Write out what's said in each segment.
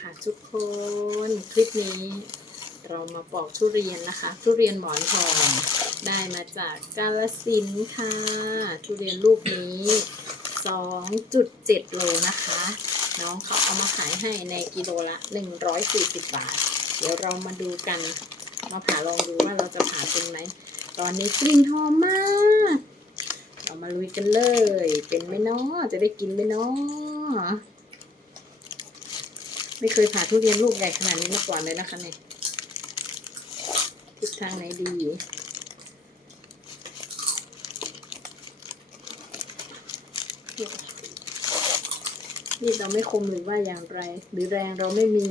ค่ะทุกคนคลิปนี้ เรามาปอกทุเรียนนะคะ ทุเรียนหมอนทองได้มาจากกาลสินค่ะ ทุเรียนลูกนี้ 2.7 โลนะคะ น้องเขาเอามาขายให้ในกิโลละ 140 บาท เดี๋ยวเรามาดูกัน มาผ่าลองดูว่าเราจะผ่าเป็นไหม ตอนนี้กลิ่นหอมมาก เรามาลุยกันเลย เป็นไหมเนาะจะได้กินไหมเนาะ ไม่เคยผ่าทุเรียนลูกใหญ่ขนาดนี้มาก่อนเลยนะคะเนี่ยทิศทางไหนดีนี่เราไม่คมหรือว่าอย่างไร หรือแรงเราไม่มี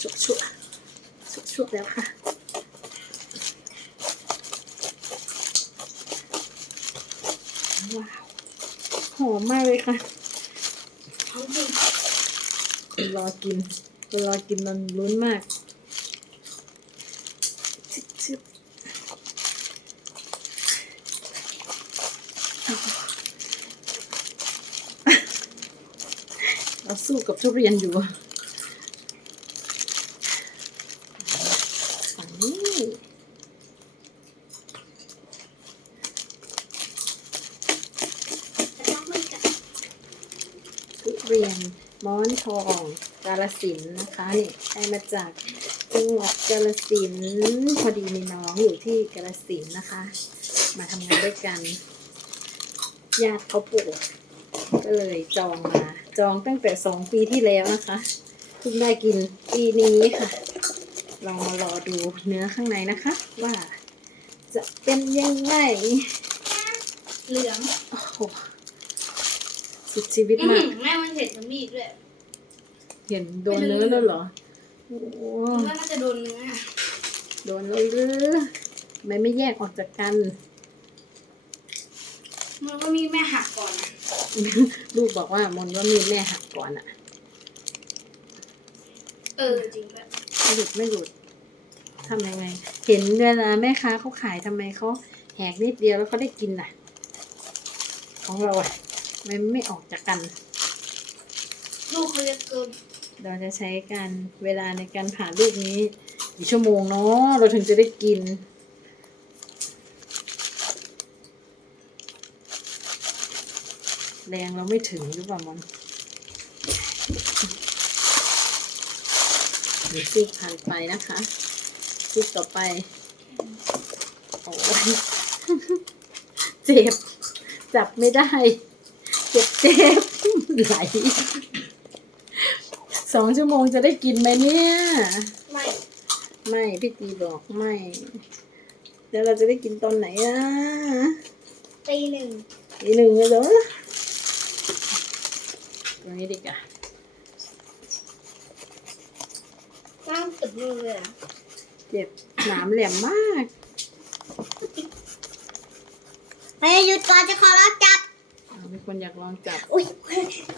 ชุบชุบชุบชุบแล้วค่ะว้า หอมมากเลยค่ะ รอกิน รอกินมันลุ้นมากเราสู้กับทุเรียนอยู่ฝั่งนี้ แต่ต้องไม่กัด ทุ เรียนม้อนทองกาลสินธุ์นะคะนี่ได้มาจากจังหวัดกาลสินธุ์พอดีมีน้องอยู่ที่กาลสินธุ์นะคะ มาทำงานด้วยกันญาติเขาปลูกก็เลยจองมา จองตั้งแต่สองปีที่แล้วนะคะเพิ่งได้กินปีนี้ค่ะเรามารอดูเนื้อข้างในนะคะ ว่าจะเป็นยังไงเหลืองโอ้โห สุดชีวิตอื้อมาหืกอแม่มันเห็นกับมีดด้วยเห็นโดนเนื้อแล้วเหรอ โอ้โหคิดว่าน่าจะโดนเนื้อโดนเลยหรือทำไม่ไม่แยกออกจากกัน มันก็มีแม่หักก่อนนะลูกบอกว่ามนว่ามีแม่หักก่อนอะเออจริงด้วยไม่หลุดไม่หลุดทำยังไง เห็นเวลาแม่ค้าเขาขายทำไมเขาแหกนิดเดียวแล้วเขาได้กินน่ะ ของเราอะ มันไม่ออกจากกัน ลูกเขาจะเกินเราจะใช้การเวลาในการผ่าลูกนี้กี่ชั่วโมงเนาะเราถึงจะได้กิน แรงเราไม่ถึงหรือเปล่ามอนเดี๋ยวซีกผ่านไปนะคะซีกต่อไป โอ้ยเจ็บ จับไม่ได้ เจ็บเจ็บไหลสองชั่วโมงจะได้กินไหมเนี่ย ไม่ไม่พี่ตีบอกไม่ แล้วเราจะได้กินตอนไหนอะตีหนึ่งอีหนึ่งเลยเหรอตรงนี้ดีกว่าตั้งตึกมือเลยอะเจ็บหนามแหลมมากไม่หยุดก่อนจะขอรับจับอ่ามี คนอยากลองจับ อุ้ย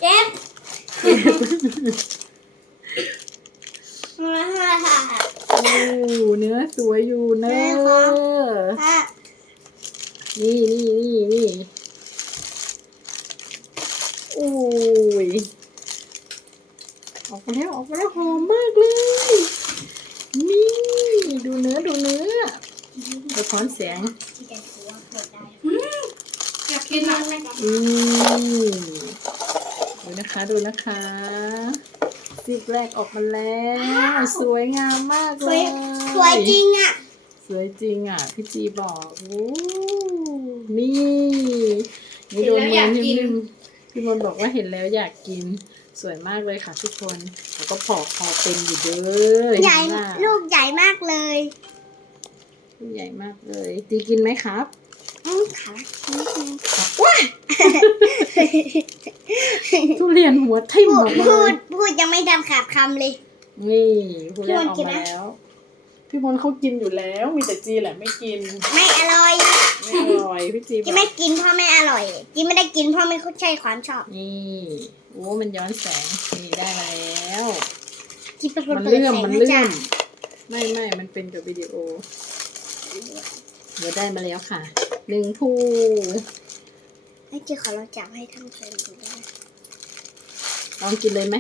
เจ็บมาค่ะค่ะโอ้เนื้อสวยอยู่เนแม่อะคะค่ะนี่นี่นี่นี่โอ้ยออกมาแล้วออกมาแล้วหอมมากเลย นี่ ดูเนื้อดูเนื้อสะท้อนแสง ที่จะถือว่าเกิดได้อยา กกินอะอืมดูนะคะดูนะคะซีกแรกออกมาแล้ว สวยงามมากสเลวยยสวยจริงอะ สวยจริงอะ พี่จีบอกโอ้นี่นี่โดนมือนิ่มๆพี่มนต์บอกว่าเห็นแล้วอยากกินสวยมากเลยค่ะทุกคน แล้วก็ปอกคอเป็นอยู่เด้อใหญ่เนไหมลูกใหญ่มากเลย ลูกใหญ่มากเลยตีกินไหมครับ อืมค่ะทุเรียนหัวทิ่มพูอดอกมาพูเลดยพูดยังไม่ทำขาดคำเลย นี่ผู้เล่นออกพี่มนต์กินมานะแล้ว พี่มนต์เขากินอยู่แล้ว มีแต่จีแหละไม่กิน ไม่อร่อยไม่อร่อยพี่จีบจีอกไม่กินเพราะไม่อร่อยจีไม่ได้กินเพราะไม่เข้าใจความชอบนี่โอ้มันย้อนแสงนี่ได้แล้ว จีเป็นคนมันเปิดเลื่อมแสงมันนะเลื่อจ๊ะมไม่ไม่มันเป็นกับวิดีโอ เดี๋ยวได้มาแล้วค่ะ หนึ่งภูไม่เจอขอเราจับให้ท่านผู้ชมดูได้ไหมลองกินเลยไหม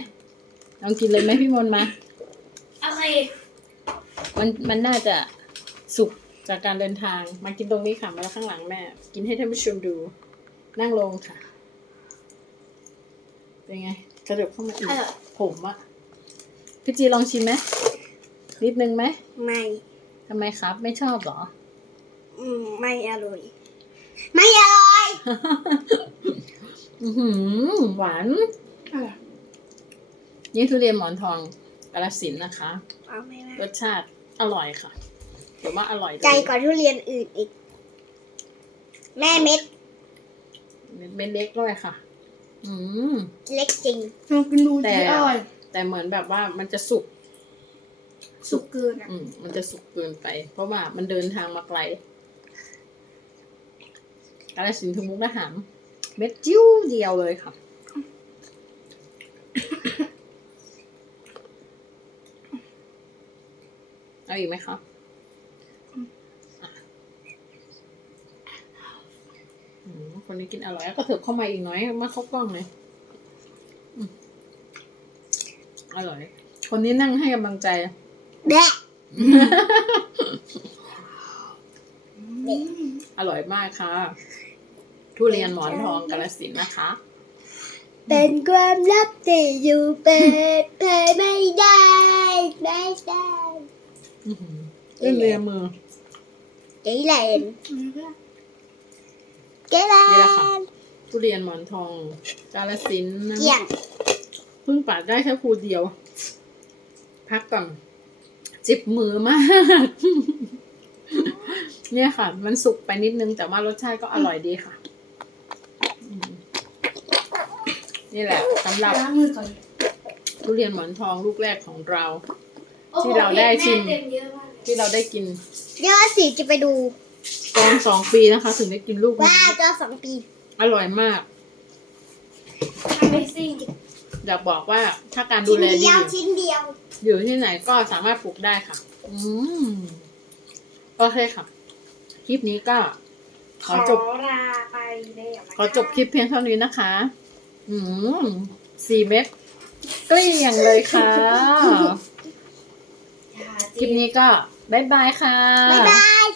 ลองกินเลยไหมพี่มนต์มา โอเค มันมันน่าจะสุกจากการเดินทาง มากินตรงนี้ค่ะ มาข้างหลังแม่ กินให้ท่านผู้ชมดู นั่งลงค่ะ เป็นไง กระดกเข้ามาอีก อร่อย ผมอะพี่จีลองชิมไหมนิดนึงไหม ไม่ ทำไมครับ ไม่ชอบเหรออืม ไม่อร่อย ไม่อร่อย อือหือหวานอร่อยนี่ทุเรียนหมอนทองกาลสินธุ์นะคะ เอาไม่ได้รสชาติอร่อยค่ะถือว่าอร่อยเลยใจกว่าทุเรียนอื่นอีก แม่เม็ดเม็ดเล็กด้วยค่ะ อืม เล็กจริงลองกินดูแต่ดีอร่อย แต่เหมือนแบบว่ามันจะสุก สุกเกินอะ อืมมันจะสุกเกินไป เพราะว่ามันเดินทางมาไกล กาลสินธุ์ถึงมุกดาหารเม็ดจิ้วเดียวเลยค่ะ เอาอีกไหมคะอะอืมคนนี้กินอร่อยก็เถิบเข้ามาอีกหน้อยมาเข้ากล้องเลยอืมอร่อย คนนี้นั่งให้กำลังใจแบะอร่อยมากค่ะ ทุเรียนหมอนทองกาลสินธุ์นะคะ เป็นความลับที่อยู่เปิดเผยไม่ได้ไม่ได้อื้อหือเล่นเรียมือเจ๊เลนเจ๊เลนี่แหละค่ะ นทุเรียนหมอนทองกาลสินธุ์นะเกี่ยงเพิ่งปาดได้แค่คูเดียว พักก่อนจิบมือมาก เนี่ยค่ะ มันสุกไปนิดนึงแต่ว่ารสชาติก็อร่อยดีค่ะอืม นี่แหละสำหรับล้างมือก่อนทุเรียนหมอนทองลูกแรกของเรา โอ้โหที่เราได้ชิม แเต็มเยอะมากที่เราได้กินเดี๋ยวสิจะไปดู ตอนสองปีนะคะ ถึงได้กินลูกนี้ว่าตัวสองปีอร่อยมาก Amazing อยากบอกว่าถ้าการดูชิ้นแลเดีดียวชิ้นเดียว อยู่ที่ไหนก็สามารถปลูกได้ค่ะ อืม โอเคค่ะ คลิปนี้ก็ ขอจบ ลาไปเลยอะขอจบคลิปเพียงเท่านี้นะคะ อืมสี่เม็ดเกลี้ยงเลยค่ะ คลิปนี้ก็บายบายค่ะ บ๊ายบาย